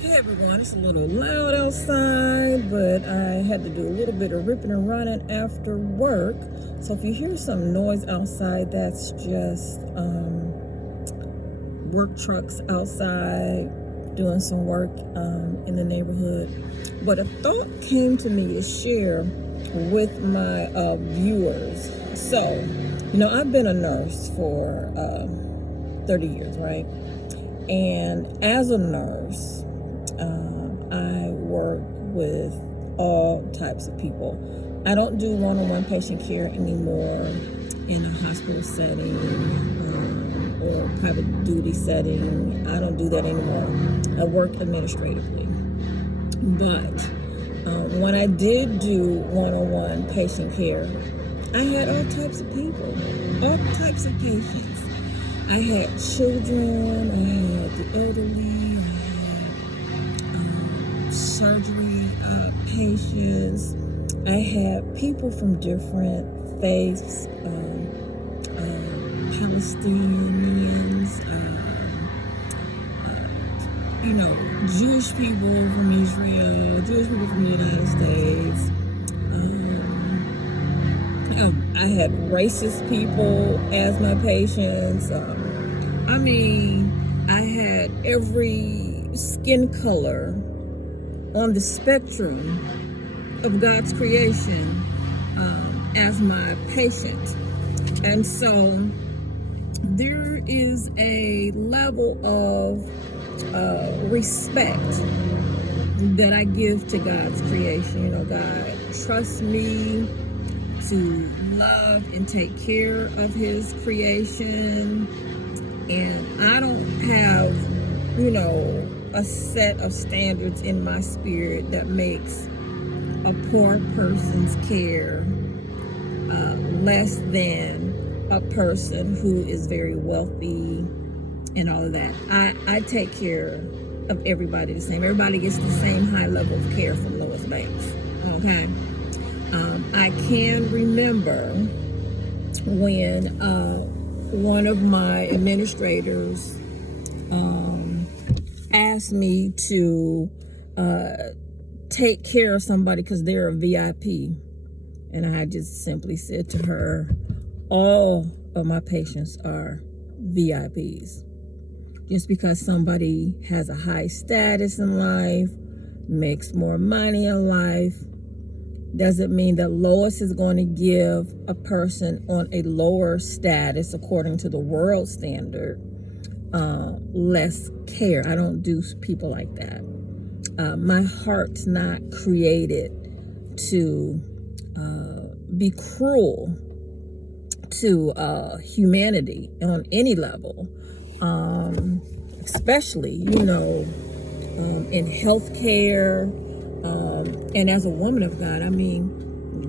Hey everyone, it's a little loud outside, but I had to do a little bit of ripping and running after work. So if you hear some noise outside, that's just work trucks outside doing some work in the neighborhood. But a thought came to me to share with my viewers. So, I've been a nurse for 30 years, right? And as a nurse, I work with all types of people. I don't do one-on-one patient care anymore in a hospital setting or private duty setting. I don't do that anymore. I work administratively. But when I did do one-on-one patient care, I had all types of people, all types of patients. I had children, I had the elderly, surgery patients. I had people from different faiths, Palestinians, Jewish people from Israel, Jewish people from the United States. I had racist people as my patients. I had every skin color on the spectrum of God's creation as my patient. And so there is a level of respect that I give to God's creation. God trusts me to love and take care of his creation. And I don't have, a set of standards in my spirit that makes a poor person's care less than a person who is very wealthy and all of that. I take care of everybody the same. Everybody gets the same high level of care from Lois Banks. Okay. I can remember when one of my administrators asked me to take care of somebody because they're a VIP. And I just simply said to her, all of my patients are VIPs. Just because somebody has a high status in life, makes more money in life, doesn't mean that Lois is going to give a person on a lower status, according to the world standard, less care. I don't do people like that. My heart's not created to be cruel to humanity on any level, especially, in healthcare. And as a woman of God,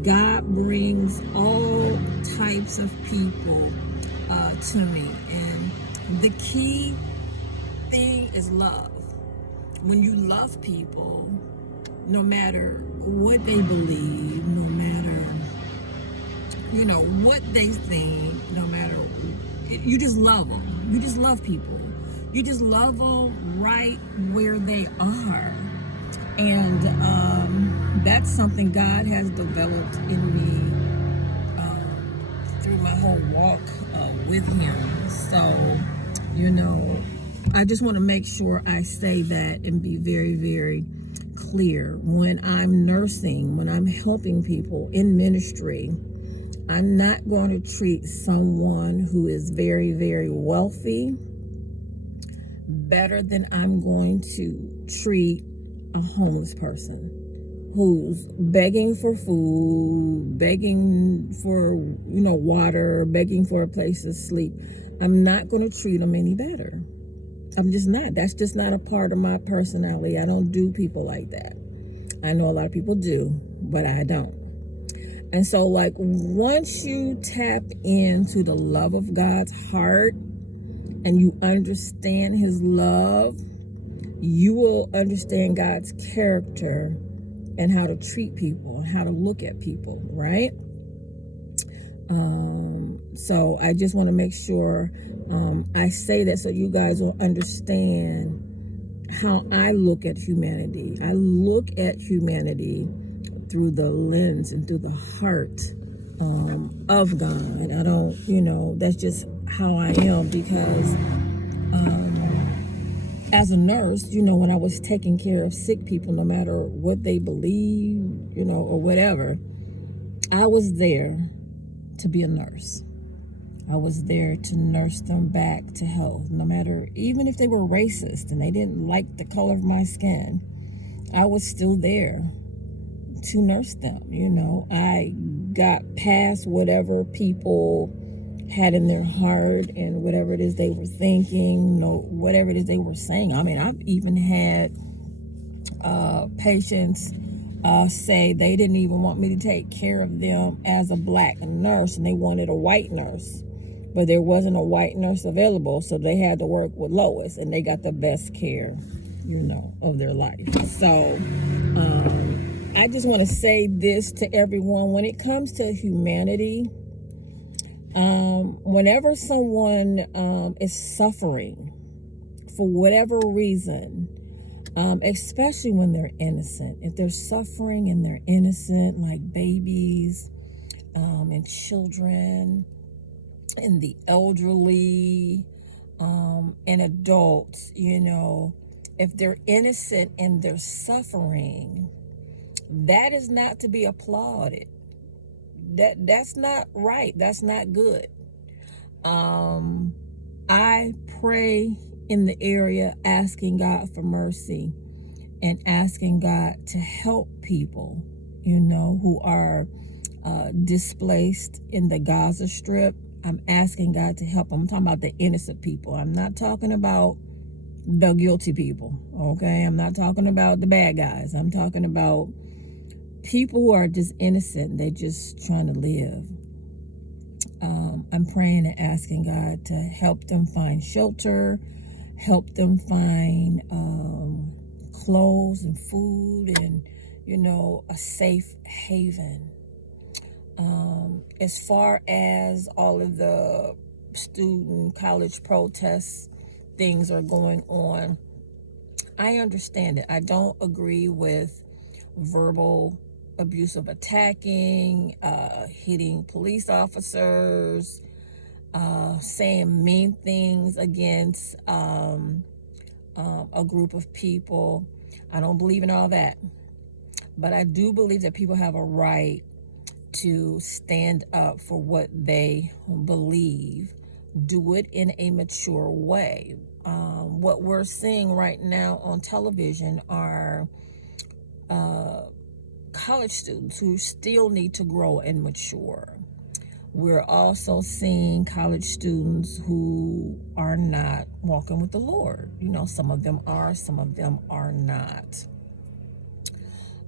God brings all types of people to me. And the key thing is love. When you love people, no matter what they believe, no matter, what they think, no matter, you just love them. You just love people. You just love them right where they are. And that's something God has developed in me through my whole walk with him. So, I just want to make sure I say that and be very, very clear. When I'm nursing, when I'm helping people in ministry, I'm not going to treat someone who is very, very wealthy better than I'm going to treat a homeless person who's begging for food, begging for, water, begging for a place to sleep. I'm not going to treat them any better. I'm just not. That's just not a part of my personality. I don't do people like that. I know a lot of people do, but I don't. And so, once you tap into the love of God's heart and you understand his love, you will understand God's character and how to treat people and how to look at people, right? So I just want to make sure I say that so you guys will understand how I look at humanity. I look at humanity through the lens and through the heart of God. I don't, that's just how I am, because as a nurse, when I was taking care of sick people, no matter what they believe, or whatever, I was there to be a nurse. I was there to nurse them back to health, no matter, even if they were racist and they didn't like the color of my skin, I was still there to nurse them. I got past whatever people had in their heart and whatever it is they were thinking, whatever it is they were saying. I mean, I've even had patients say they didn't even want me to take care of them as a black nurse, and they wanted a white nurse, but there wasn't a white nurse available, so they had to work with Lois, and they got the best care, of their life. So I just want to say this to everyone: when it comes to humanity, whenever someone is suffering for whatever reason, especially when they're innocent, if they're suffering and they're innocent, like babies and children and the elderly and adults, if they're innocent and they're suffering, that is not to be applauded. That's not right. That's not good. I pray in the area, asking God for mercy and asking God to help people, who are displaced in the Gaza Strip. I'm asking God to help them. I'm talking about the innocent people. I'm not talking about the guilty people, okay? I'm not talking about the bad guys. I'm talking about people who are just innocent. They're just trying to live. I'm praying and asking God to help them find shelter, help them find clothes and food and, a safe haven. As far as all of the student college protests, things are going on, I understand it. I don't agree with verbal abusive attacking, hitting police officers, saying mean things against a group of people. I don't believe in all that. But I do believe that people have a right to stand up for what they believe. Do it in a mature way. What we're seeing right now on television are college students who still need to grow and mature. We're also seeing college students who are not walking with the Lord. Some of them are, some of them are not.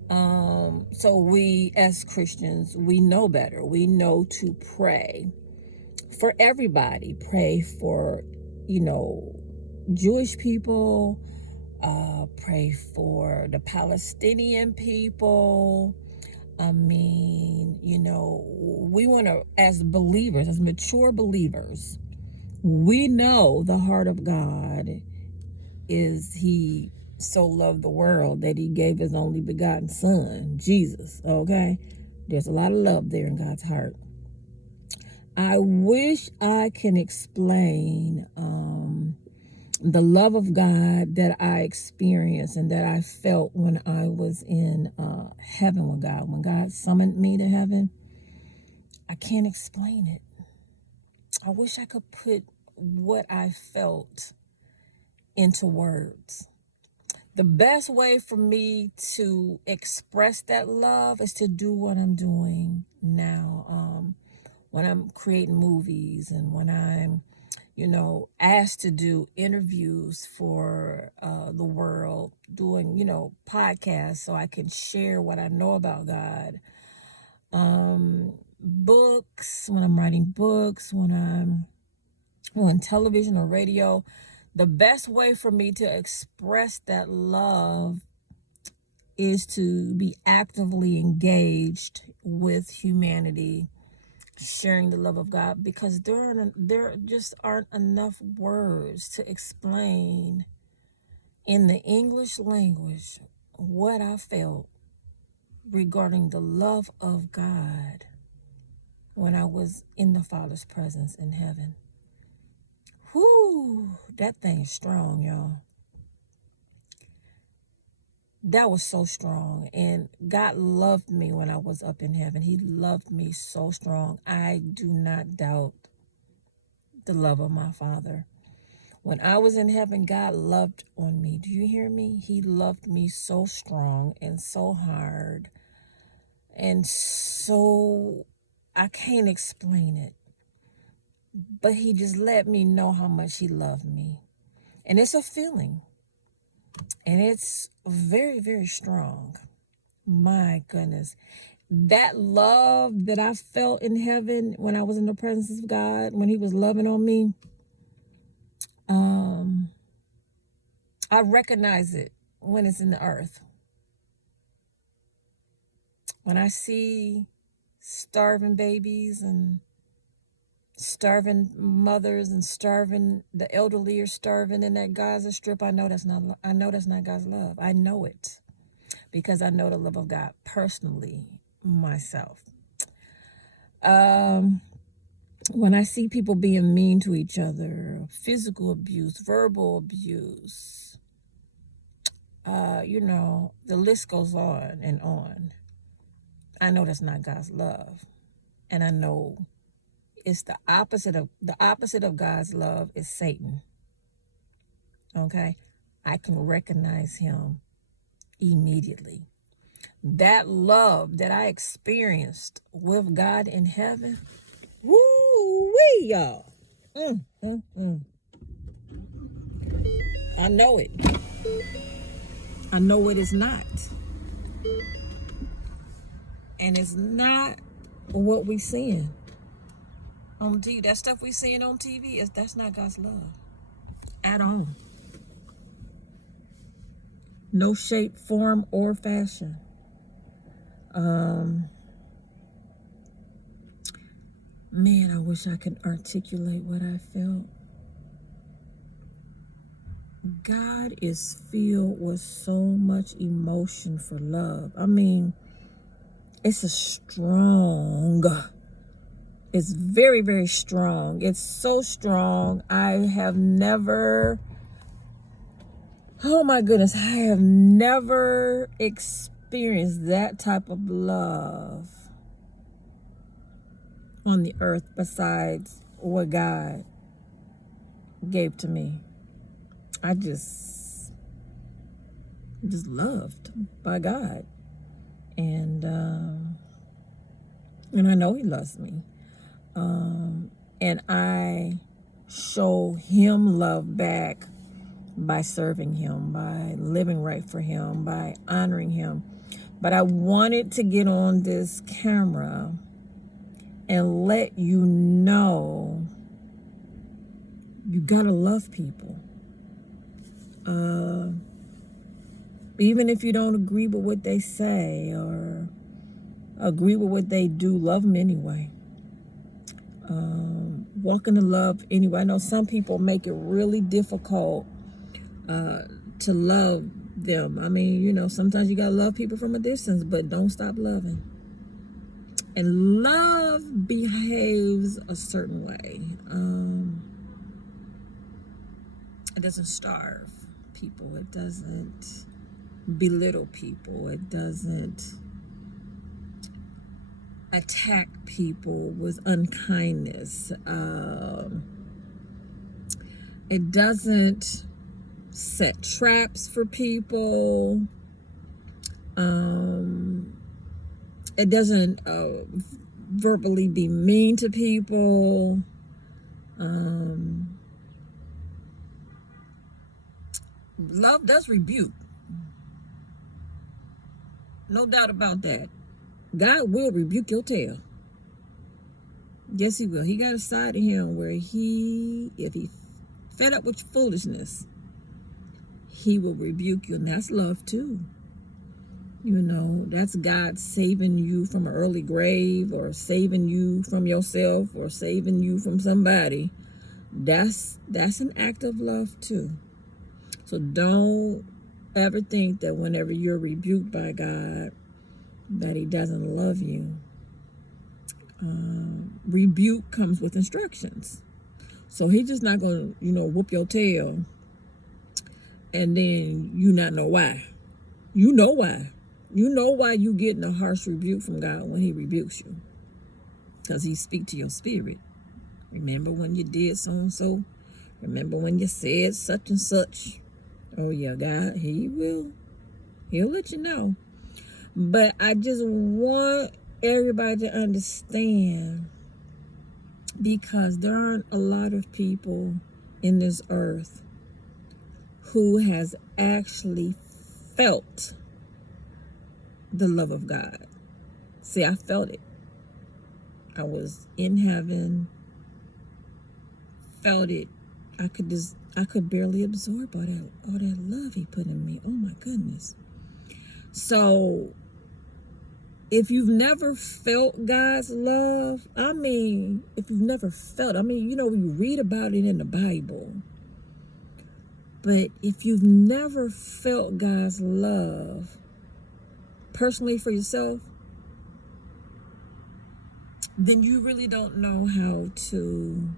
So we as Christians, we know better. We know to pray for everybody. Pray for, Jewish people. Pray for the Palestinian people. I mean, we want to, as believers, as mature believers, we know the heart of God is He so loved the world that He gave His only begotten Son, Jesus, okay? There's a lot of love there in God's heart. I wish I can explain the love of God that I experienced and that I felt when I was in heaven with God. When God summoned me to heaven, I can't explain it. I wish I could put what I felt into words. The best way for me to express that love is to do what I'm doing now. When I'm creating movies and when I'm asked to do interviews for the world, doing, podcasts so I can share what I know about God. Books, when I'm writing books, when I'm on television or radio, the best way for me to express that love is to be actively engaged with humanity, sharing the love of God, because there just aren't enough words to explain in the English language what I felt regarding the love of God when I was in the Father's presence in heaven. Whoo, that thing is strong, y'all. That was so strong. And God loved me when I was up in heaven. He loved me so strong. I do not doubt the love of my Father. When I was in heaven, God loved on me. Do you hear me? He loved me so strong and so hard. And so, I can't explain it. But he just let me know how much he loved me. And it's a feeling. And it's very, very strong. My goodness. That love that I felt in heaven when I was in the presence of God, when he was loving on me, I recognize it when it's in the earth. When I see starving babies and starving mothers and the elderly are starving in that Gaza Strip, I know that's not God's love. I know it because I know the love of God personally myself. When I see people being mean to each other, physical abuse, verbal abuse, the list goes on and on. I know that's not God's love. And I know it's the opposite of God's love is Satan. Okay? I can recognize him immediately. That love that I experienced with God in heaven, woo-wee, y'all. I know it. I know it is not. And it's not what we seeing on TV. That stuff we seeing on TV, that's not God's love at all. No shape, form, or fashion. Man, I wish I could articulate what I felt. God is filled with so much emotion for love. I mean, it's very, very strong. It's so strong. I have never experienced that type of love on the earth besides what God gave to me. I just loved by God. And I know he loves me. And I show him love back by serving him, by living right for him, by honoring him. But I wanted to get on this camera and let you know you gotta love people. Even if you don't agree with what they say or agree with what they do, love them anyway. Walk in the love anyway. I know some people make it really difficult to love them. I mean, sometimes you gotta love people from a distance, but don't stop loving. And love behaves a certain way. It doesn't starve people. It doesn't belittle people. It doesn't attack people with unkindness. It doesn't set traps for people. It doesn't verbally be mean to people. Love does rebuke. No doubt about that. God will rebuke your tail. Yes, he will. He got a side of him where if he fed up with your foolishness, he will rebuke you. And that's love too. That's God saving you from an early grave, or saving you from yourself, or saving you from somebody. That's an act of love too. So So don't ever think that whenever you're rebuked by God, that he doesn't love you. Rebuke comes with instructions. So he's just not going to, whoop your tail and then you not know why. You know why. You know why you getting a harsh rebuke from God when he rebukes you. Because he speak to your spirit. Remember when you did so and so? Remember when you said such and such? Oh yeah, God, he'll let you know. But I just want everybody to understand, because there aren't a lot of people in this earth who has actually felt the love of God. See, I felt it. I was in heaven, felt it. I could barely absorb all that love he put in me. Oh my goodness. So if you've never felt God's love, if you've never felt, you read about it in the Bible. But if you've never felt God's love personally for yourself, then you really don't know how to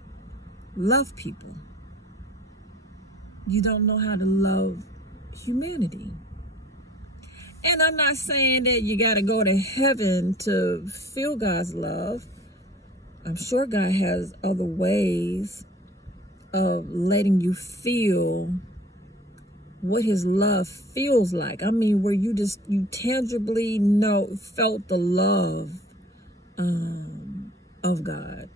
love people. You don't know how to love humanity. And I'm not saying that you got to go to heaven to feel God's love. I'm sure God has other ways of letting you feel what his love feels like. Where you tangibly felt the love of God.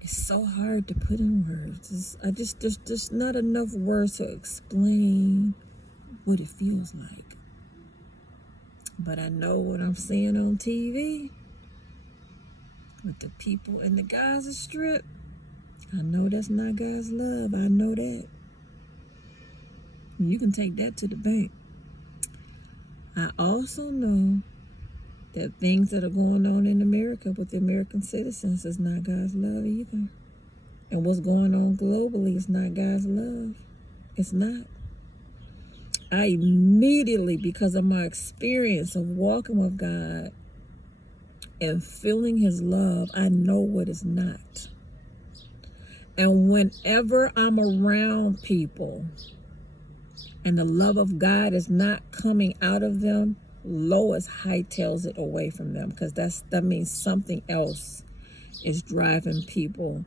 It's so hard to put in words. There's just not enough words to explain what it feels like. But I know what I'm seeing on TV with the people in the Gaza Strip. I know that's not God's love. I know that. You can take that to the bank. I also know that things that are going on in America with the American citizens is not God's love either. And what's going on globally is not God's love. It's not. I immediately, because of my experience of walking with God and feeling his love, I know what is not. And whenever I'm around people and the love of God is not coming out of them, Lois hightails it away from them, because that means something else is driving people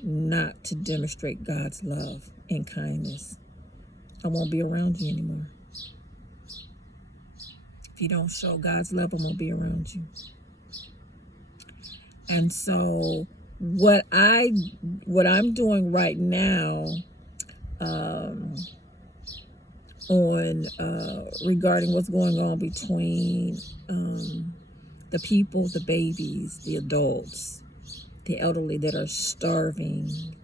not to demonstrate God's love and kindness. I won't be around you anymore. If you don't show God's love, I won't be around you. And so what I'm doing right now regarding what's going on between the people, the babies, the adults, the elderly that are starving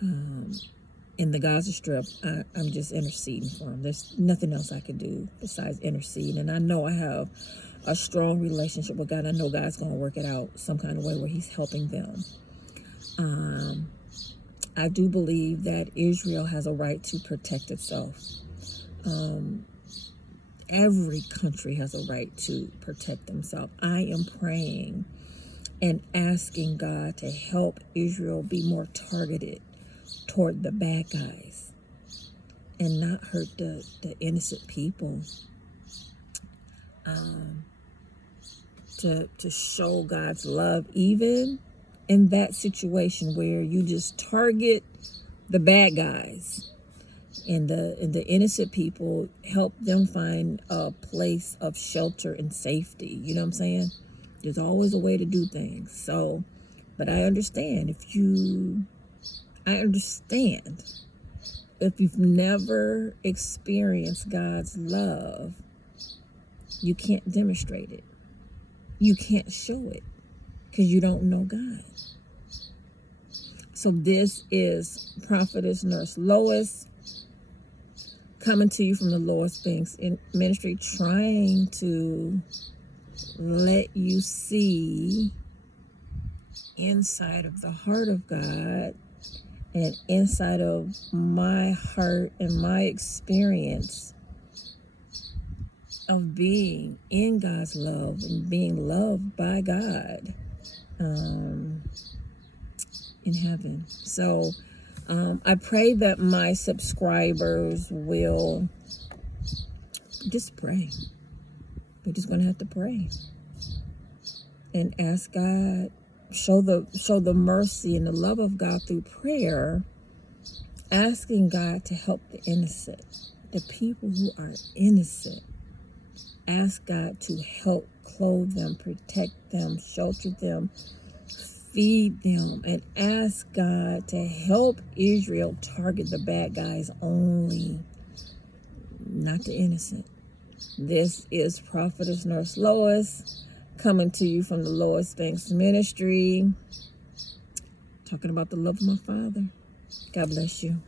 in the Gaza Strip, I'm just interceding for them. There's nothing else I can do besides intercede. And I know I have a strong relationship with God. I know God's going to work it out some kind of way where he's helping them. I do believe that Israel has a right to protect itself. Every country has a right to protect themselves. I am praying and asking God to help Israel be more targeted toward the bad guys and not hurt the innocent people. To show God's love even in that situation where you just target the bad guys, and the innocent people, help them find a place of shelter and safety. You know what I'm saying? There's always a way to do things. So, but I understand if you've never experienced God's love, you can't demonstrate it. You can't show it because you don't know God. So this is Prophetess Nurse Lois, coming to you from the Lois Banks Ministry, trying to let you see inside of the heart of God And inside of my heart and my experience of being in God's love and being loved by God in heaven. So I pray that my subscribers will just pray. We're just going to have to pray and ask God, show the mercy and the love of God through prayer, asking God to help the innocent, the people who are innocent. Ask God to help clothe them, protect them, shelter them, feed them, and ask God to help Israel target the bad guys only, not the innocent. This is Prophetess Nurse Lois, coming to you from the Lois Banks Ministry, talking about the love of my Father. God bless you.